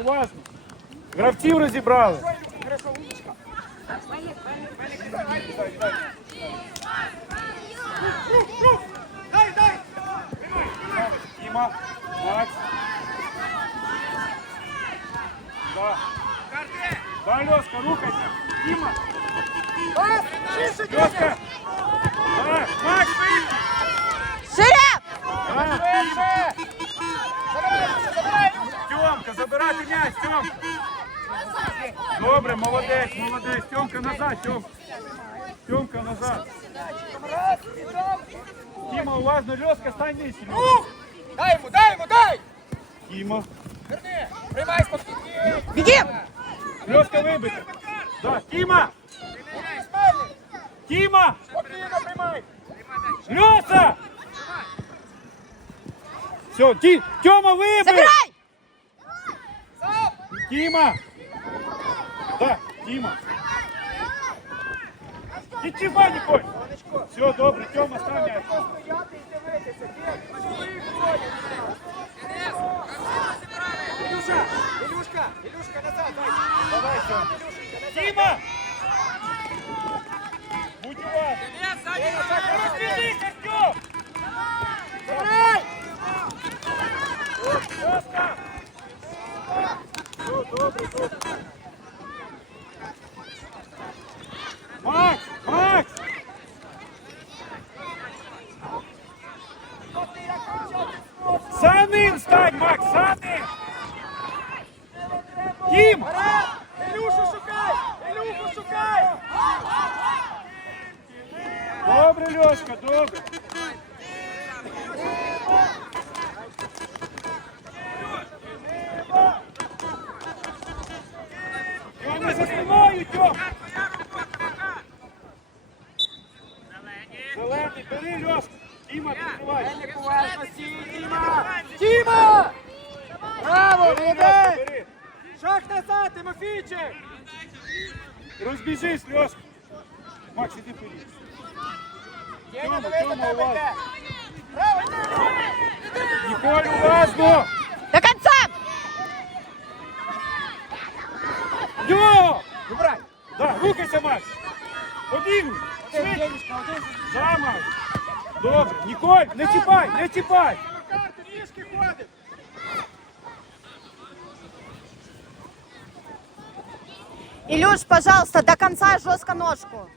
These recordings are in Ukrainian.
уважно. Гравців розібрали. Дай, дай! Діма, Макс. Да. Карти! Да, Льоска, рухайся. Діма, Пас! Ширше, Льоска. Да, Макс, вийди. Шире! Да, Ширше! Забирай, Люша, забирай, Люша! Тьомка, забирати м'яч, Тьомка. Добре, молодець, молодець. Тьомка назад, Тьомка. Тьомка назад. Раз, віддав! Тіма, уважно, Льоска, стань нижче. Ух! Дай йому, дай йому, дай! Тіма. Верни! Приймай спокійно! Бігім! Льоска вибити. Да, Тіма! Тіма! Спокійно приймай! Льоса! Все, Ті, Тьома вибив! Забирай! Тіма! Да, Тіма. Відчіпай, Ніколь! Все, добре, Тьома, м'яч. Стояти і дивитися! Чоловік ходить! Ілюша! Ілюшка! Ілюшка, назад! Дай! Давай, Тьома. Ілюшенька, назад! Тіма! Будь уважний! Розбіжися, Тьом! Забирай! Льоска! Все, добре, добре. Макс! Ілюшу шукай! Ілюху шукай! Добре, Льошка, добре. Тьома, за спиною, Тьом! Зелений, бери, Льошка. Тіма, прикривай. Мельник уважно стій, Діма! Діма! Браво, Бери, Льошка, молодець! бери. Шаг назад, Тимофійчик! Розбіжись, Льошка. Макс, іди вперед. Єня, Тьома, дивись, до Тьома, тебе уважно. йде! Браво, йди! Ніколь, уважно! До конца! Йо! Вибирай! Да, рухайся, Макс! Один! Да, Макс! Добре, Ніколь, не чіпай, не чіпай! Илюш, пожалуйста, до конца жестко ножку.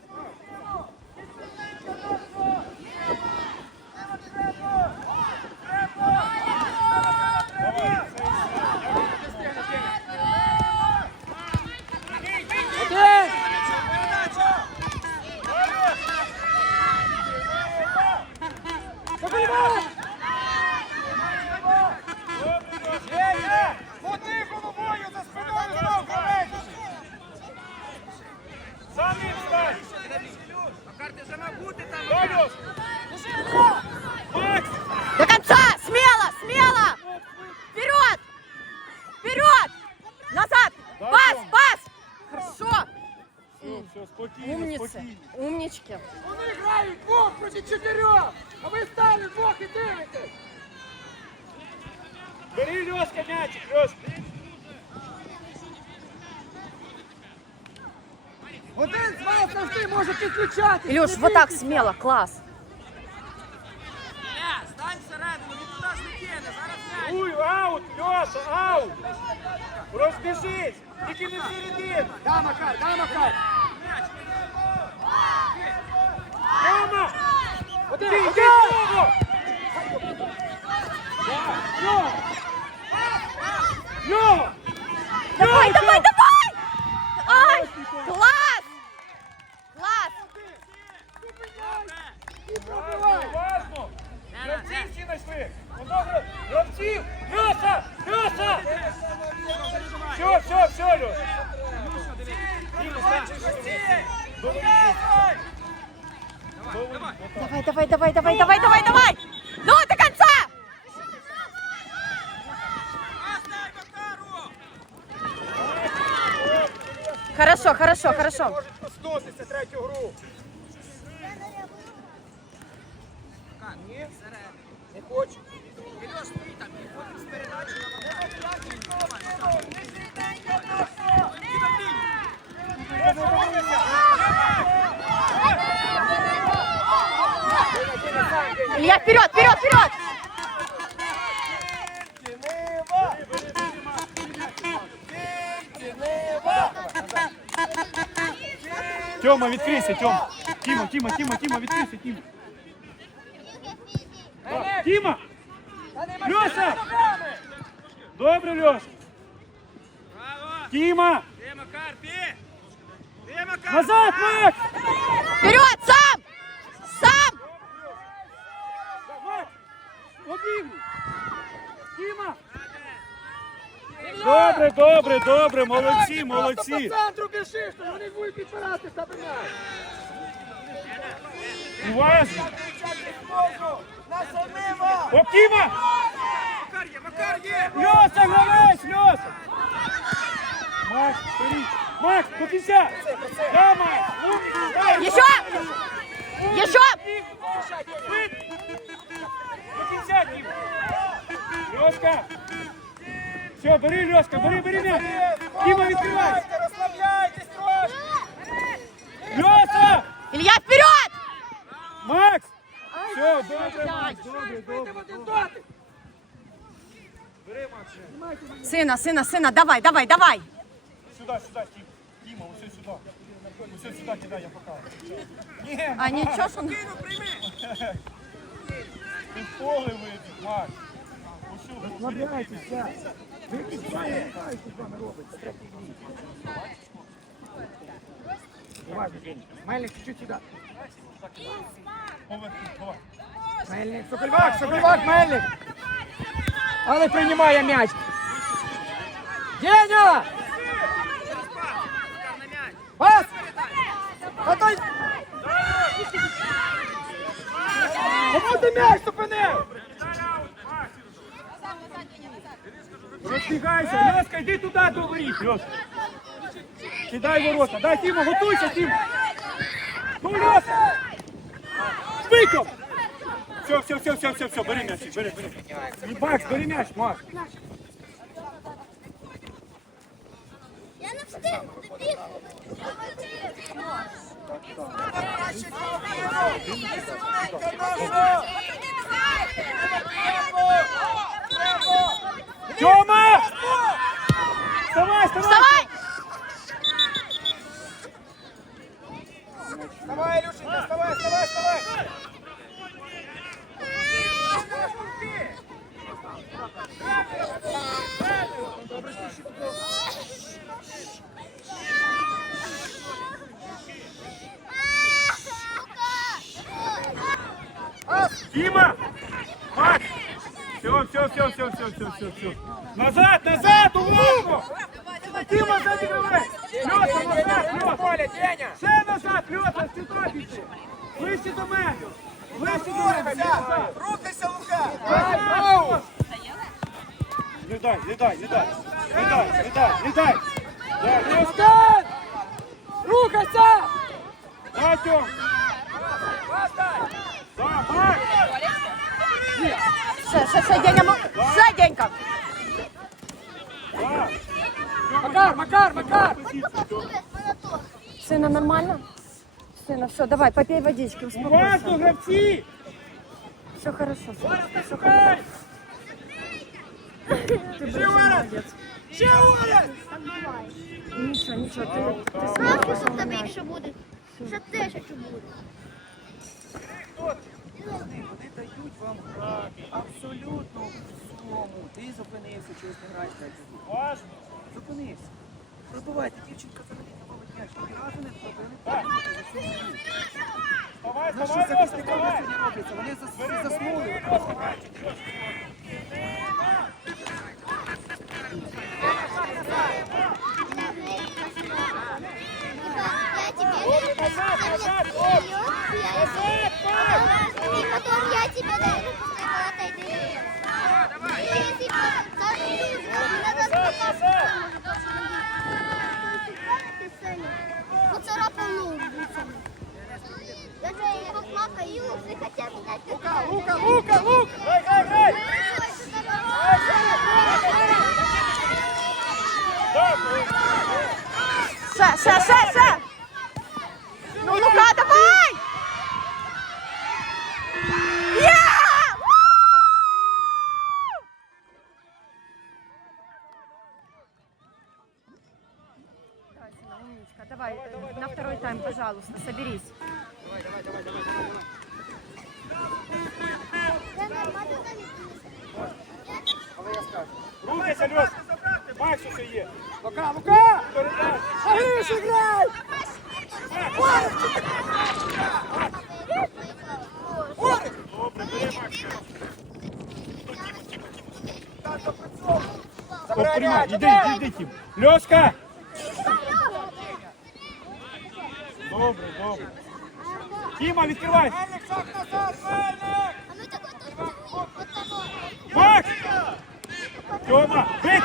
умнички. Вони грають двох проти чотирьох! А ви стали двох і дивитесь! Бери Льошка м'ячик, Льошка. Один з вас завжди може підключати! Илюш, вот так смело, класс. Стань всередину, він туди ж не кине, зараз Уй, аут, Льоша, аут! Розбіжись! Тільки не всередину! Да, Макар, да, Макар! Давай, давай, давай! Ай! Класс! Уважно! Всі знайшли! Гравців! Давай, давай, давай, давай, давай, давай, давай! Ну, до конца! Хорошо, хорошо, хорошо. Ні? Не хочу. Ілюш, ти там, не ходить з передачі. Тьома, відкрийся, Тьома. Тіма, Тіма, Тіма, Тіма, відкрийся, Тіма. Тіма! Льоша! Добре, Льоша. Тіма! Назад, Макс! Вперед, сам! Сам! Макс! Обігруй! Тіма! Добре, добре, добре, молодці, молодці. По центру біжи, що вони будуть підпирати себе м'яч. Уважно. Оп, Тіма! Льоса, гравець, Льоса! Макс, вперед! Макс, до кінця! Да, Макс! Еще! Еще! До кінця, Тіма! Льоска! Все, бери, Льоска, бери, бери м'яч! Тіма, відкривай! Розслабляйтесь трошки. Льоса! Илья, вперед! Макс! Все, добре, Макс, добре, Вийти добре. в один дотик. Бери, Макс. Сына, сына, сына, давай, давай, давай! Сюда, сюда, Тим. Тима, усе сюда. Усе сюда кидай, я покажу. Ні, А ничего, что он... ти в поле вибіг, Макс. Усю, Розслабляйтеся. Мельник чуть-чуть сюди. Мельник, Сокольвак, Сокольвак, Мельник. Але приймає м'яч. Деня! Пас! Готовь! Кому ти м'яч зупинив? Розбігайся, Льоска, йди туди до воріт, Льоска. Кидай ворота. Дай, Тіма, готуйся, Тіма. Ну, Льоска! Швидко! Все, все, все, все, все, все, бери м'яч, бери, бери. Макс, бери м'яч, Макс. Я не встиг добігти. Тьома! Вставай, вставай! Вставай! Вставай, Илюшенька, вставай, вставай, вставай! Тима! Все, все, все, все, все, все, все. Назад, назад, увагу! Тима, сзади давай! Льоса, назад, Деня! Все назад, Льоса, сюди біжи! До мене! Ближче до мене! Назад! Рухайся, Лука! Назад! Не дай, не дай, не дай! Не дай, не дай, не дай! Да, Льоса! Богдан! Рухайся! Да, Тьом! Да, Макс! Все, все, все, Деня, мо- все, Денька! Да! Макар, Макар, Макар! Сына, нормально? Сына, все, давай, попей водички, Уважно, успокойся. гравці! Все хорошо, сынок, все Шукай! Ты большой молодец. Ще уряд! Ничего, ничего, ты, ты Справді, що в тебе якщо буде. Ще теж якщо буде. Дають вам грати абсолютно всьому. Ти зупинився, чогось не граєш. Уважно! Зупинився. Пробивайте, дівчинка взагалі не ловить м'яч. Ні разу не зробили. Вставай, Ну що вставай, Льоса, захисниками вставай! сьогодні робиться? Вони зас- заснули. Я тебе Назад, назад, оп! Назад, Макс! И потом я тебе даю пустой колотай Поцарапав ногу буцами. Я же його плакаю, не хотя менять. Лука, Лука, Лука, Льошка, іди, іди тім. Льошка! Добре, добре. Тіма, відкривай! Макс! Тьома, бить!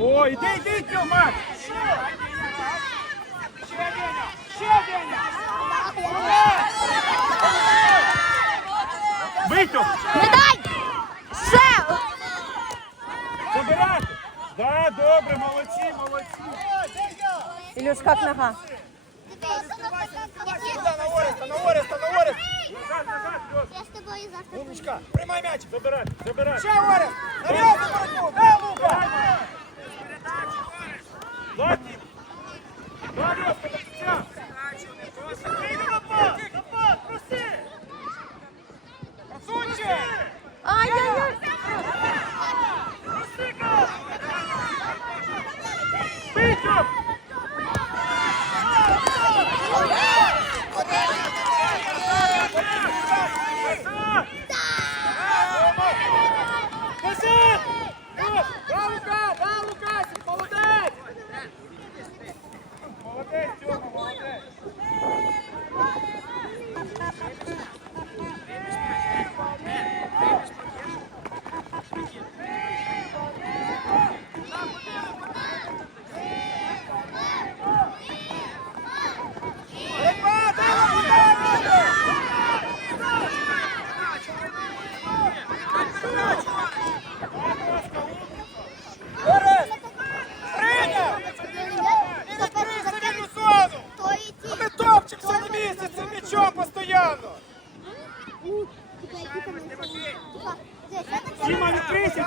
О, іди, іди, Тьома! Ще Деня! Ще Деня! Витягнув! Да, добре, молодці, молодці. Ілюш, як нога? Сюда, на Ореста, на Ореста, на Ореста. Назад, назад, Лёш. Я с тобою и завтра. Умничка. Приймай м'яч. Забирай, забирай. Ще Орест. Наряд, Дай, Лука.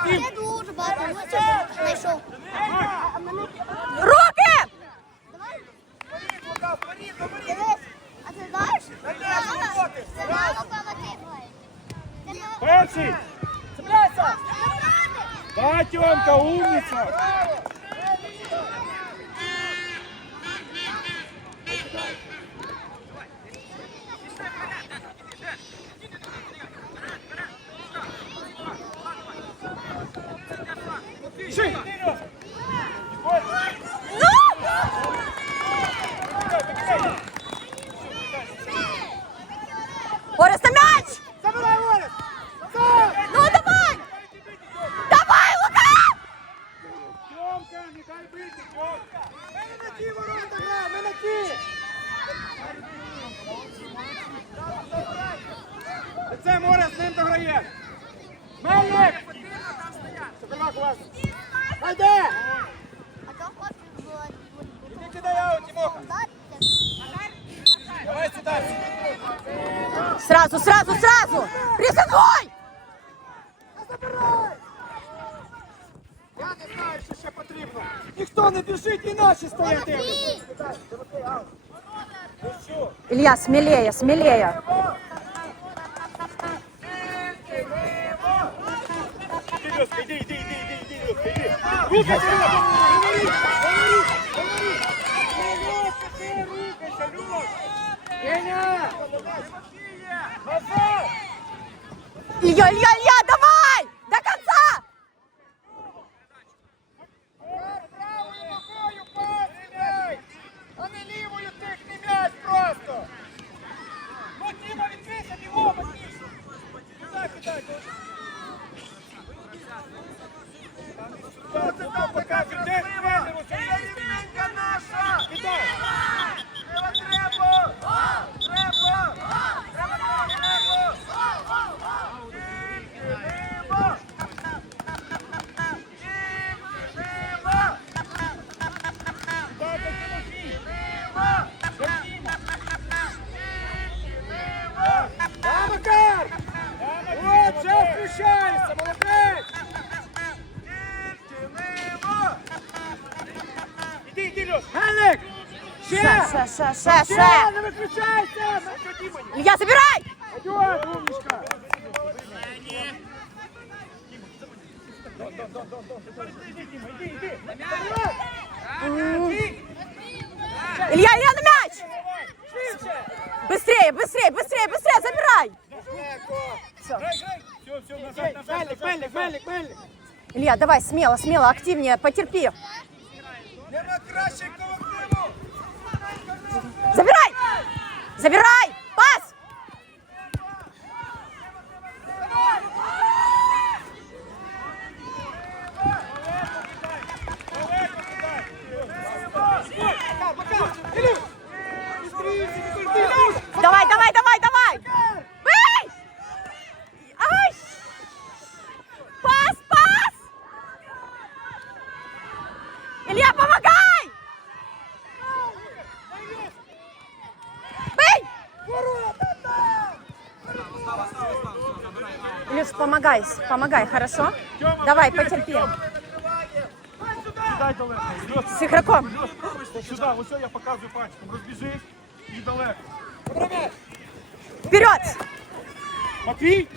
Я дуже багато знайшов. Руки! Давай. А ти знаєш? Це мало поводиває. Перший! Батьонка, умниця! дальше стояти. Илья, смелее, смелее. Саша, Саша! Она выключается! Илья, забирай! Илья, Илья, на мяч! Быстрее, быстрее, быстрее, быстрее, забирай! Все, все, назад, назад, назад, Илья, давай, смело, смело, активнее, потерпи. Забирай! помогай, помогай, хорошо? Давай, потерпи. С игроком. Сюда, вот все, я показываю пальчиком. Разбежись и далеко. Вперед! Матвей!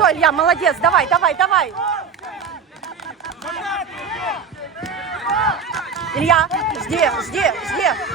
Хорошо, Илья, молодец, давай, давай, давай. Илья, жди, жди, жди.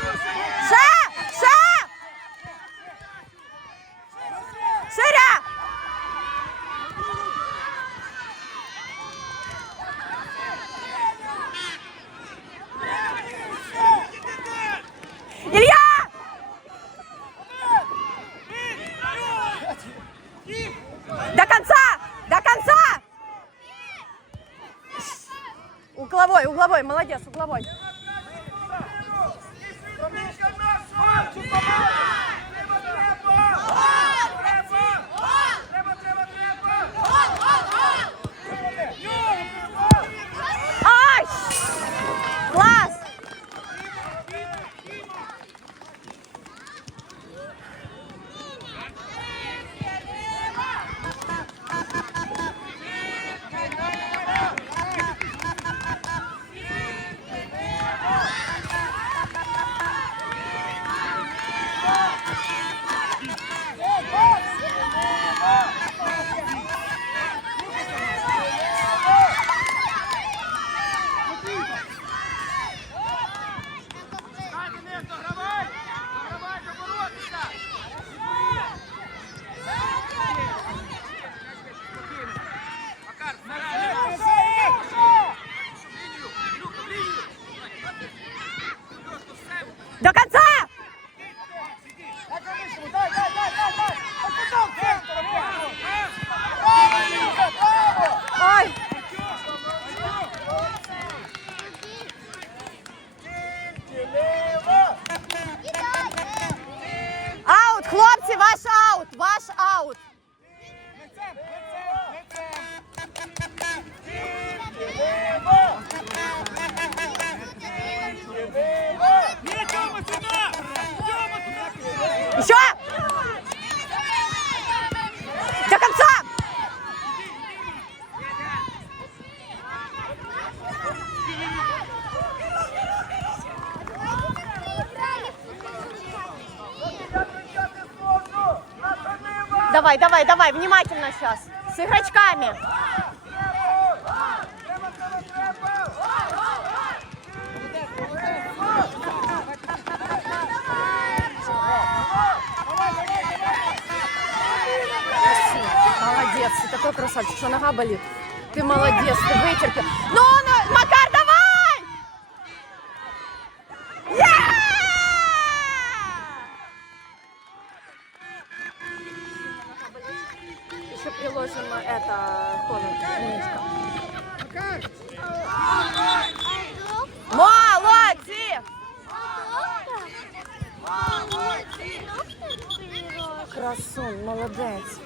Еще! До конца! Давай, давай, давай, внимательно сейчас. С игрочками. Молодец, такой красавчик, что нога болит. Ты молодец, ты вытерпел. Ну, ну, Макар, давай! Я! Еще приложим это, Колин, Молодцы! Красун, молодець.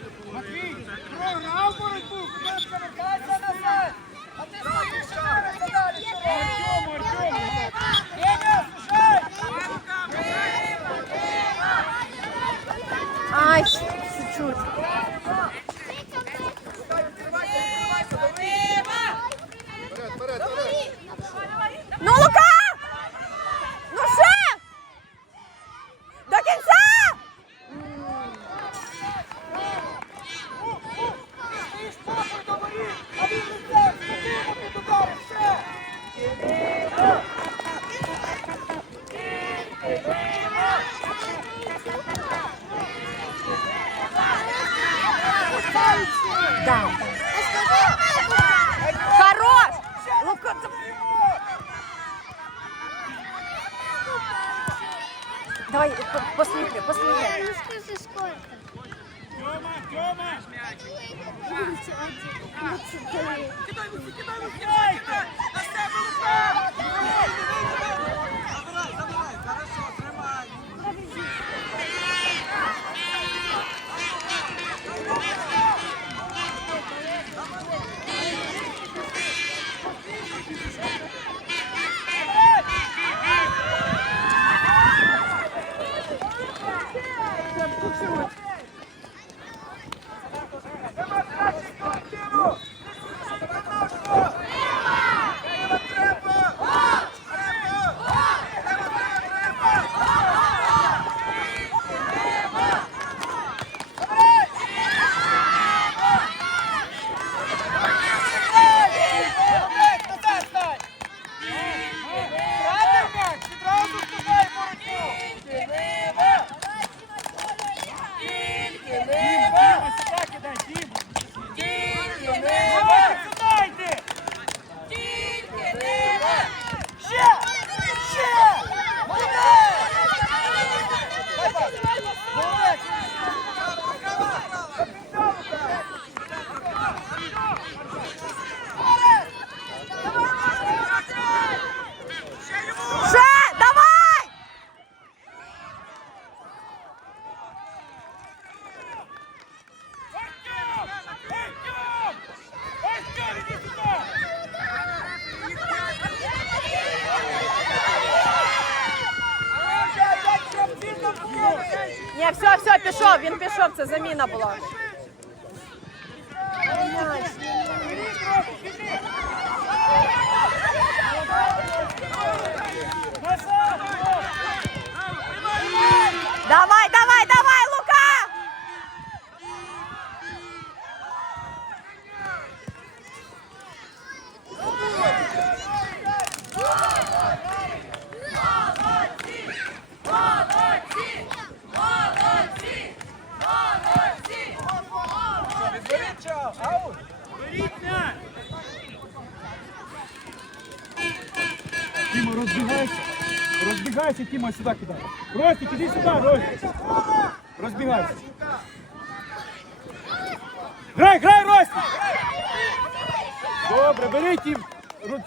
Да. Хорош! Ну, Лука... Давай, э, посмотри, посмотри. Скажи, сколько? Тёма, Тёма! Кидай, кидай, кидай! Оставь, Лука! Все, все, пішов, він пішов, це заміна була. Давай, давай, давай, Лука! Відберіть чав, аут. Беріть м'яч! Тіма, розбігайся. Розбігайся, Тіма, сюди кидай. Ростик, іди сюди, Ростик. Розбігайся. Грай, грай, Ростик! Добре, бери Тім. Ру-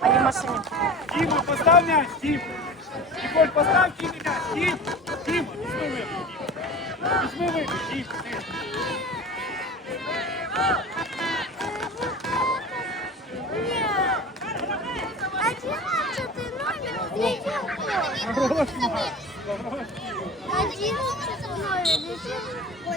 Они в машине. Тіма, постав м'яч, Тім. Ніколь, постав Тімі м'яч. Тім, Тіма, візьми вибір. Візьми вибір, Тім. ти. Одиннадцатый номер летел Хорош, в Марк. Одиннадцатый номер летел в